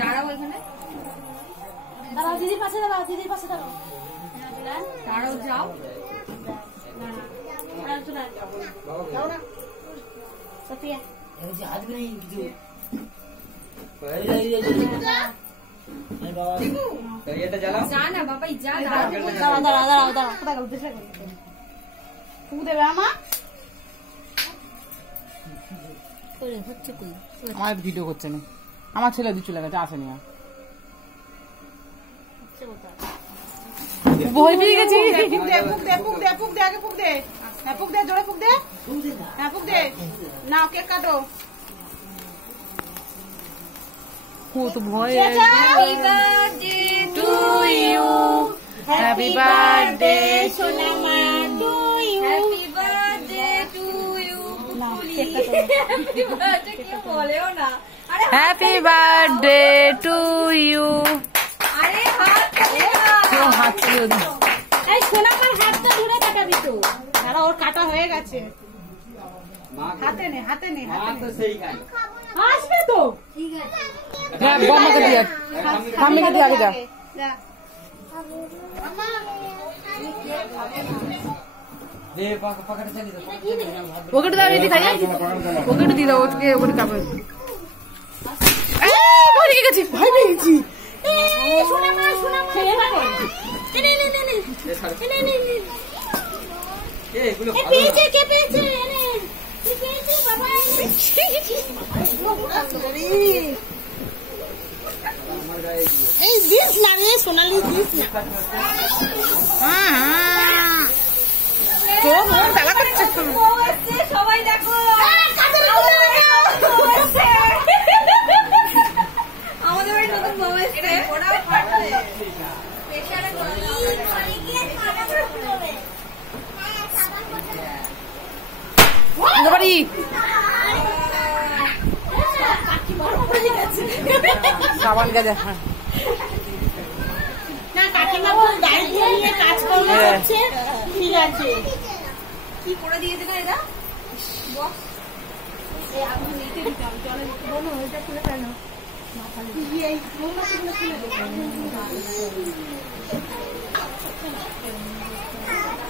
দাঁড়াও এখানে, দাঁড়াও দিদির পাশে দাঁড়াও, দিদির পাশে দাঁড়াও, দাঁড়াও যাও। সোফিয়া যা না বাবা, যা দাঁড়াও দাঁড়াও দাঁড়াও দাঁড়াও, কোথায় গেল? ফুক দেবে আমা হচ্ছে কই? আমার ভিডিও করছে না, আমার ছেলে দিয়ে চলে গেছে, আসেনি আর। ভয় পেয়ে গেছি। ফুক দে ফুক দে ফুক দে ফুক দে, আগে ফুক দে, হ্যাঁ ফুক দে, জোরে ফুক দে, হ্যাঁ ফুক দে। নাও কেক কাটো। ও তো ভয়। Happy birthday to you, happy birthday সোনামা to you, happy birthday to you. নাও কেক কাটো। হ্যাপি বার্থডে কেউ বলেও না। আরে হ্যাপি বার্থডে টু ইউ। আরে হাত কাটে না। কেউ হাত তুলে দিল। এই সোনামার হাতটা দূরে কাটাবি তো। দাঁড়া, ওর কাটা হয়ে গেছে। হাতে নে হাতে নে হাতে নে। আসবে তো। ঠিক আছে, হ্যাঁ বম্মাকে দিয়ে, ঠাম্মিকে দিয়ে আগে যা। যা। ওকে দাও, দিদি খাই, ওকে দিয়ে দাও, ওকে ওকে কাপড়। ভয় পেয়ে গেছি, ভয় পেয়ে গেছি। সোনামা সোনামা খেয়ে না কই? নে নে নে নে নে নে নে। পেয়েছে, কে পেয়েছে? নে কি পেয়েছে বাবা? এই দিস না রে সোনালি, দিস না। তো মন তালা করছে। বউ এসছে, সবাই দেখো। আমাদের বাড়ি নতুন বউ এসছে। ওরাও ফাটবে। প্রেশারে বাড়ি সাবান গাছে। না কাকিমা বল দায়িত্ব নিয়ে কাজ করতে হচ্ছে, ঠিক আছে। কি করে দিয়েছে না এরা? বক্স এই আগুন নিতে দিতাম, জলে বলো এটা খুলে ফেলো। এই মোমবাতিগুলো খুলে দে।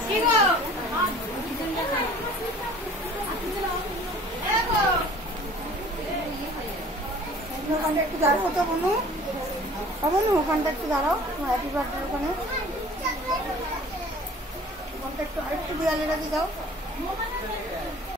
কি গো? ওখানটা একটু দাঁড়াও তো বনু, বনু ওখানটা একটু দাঁড়াও, হ্যাপি বার্থডে ওখানে ওখানটা একটু আরেকটু দেয়ালে রাখি দাও।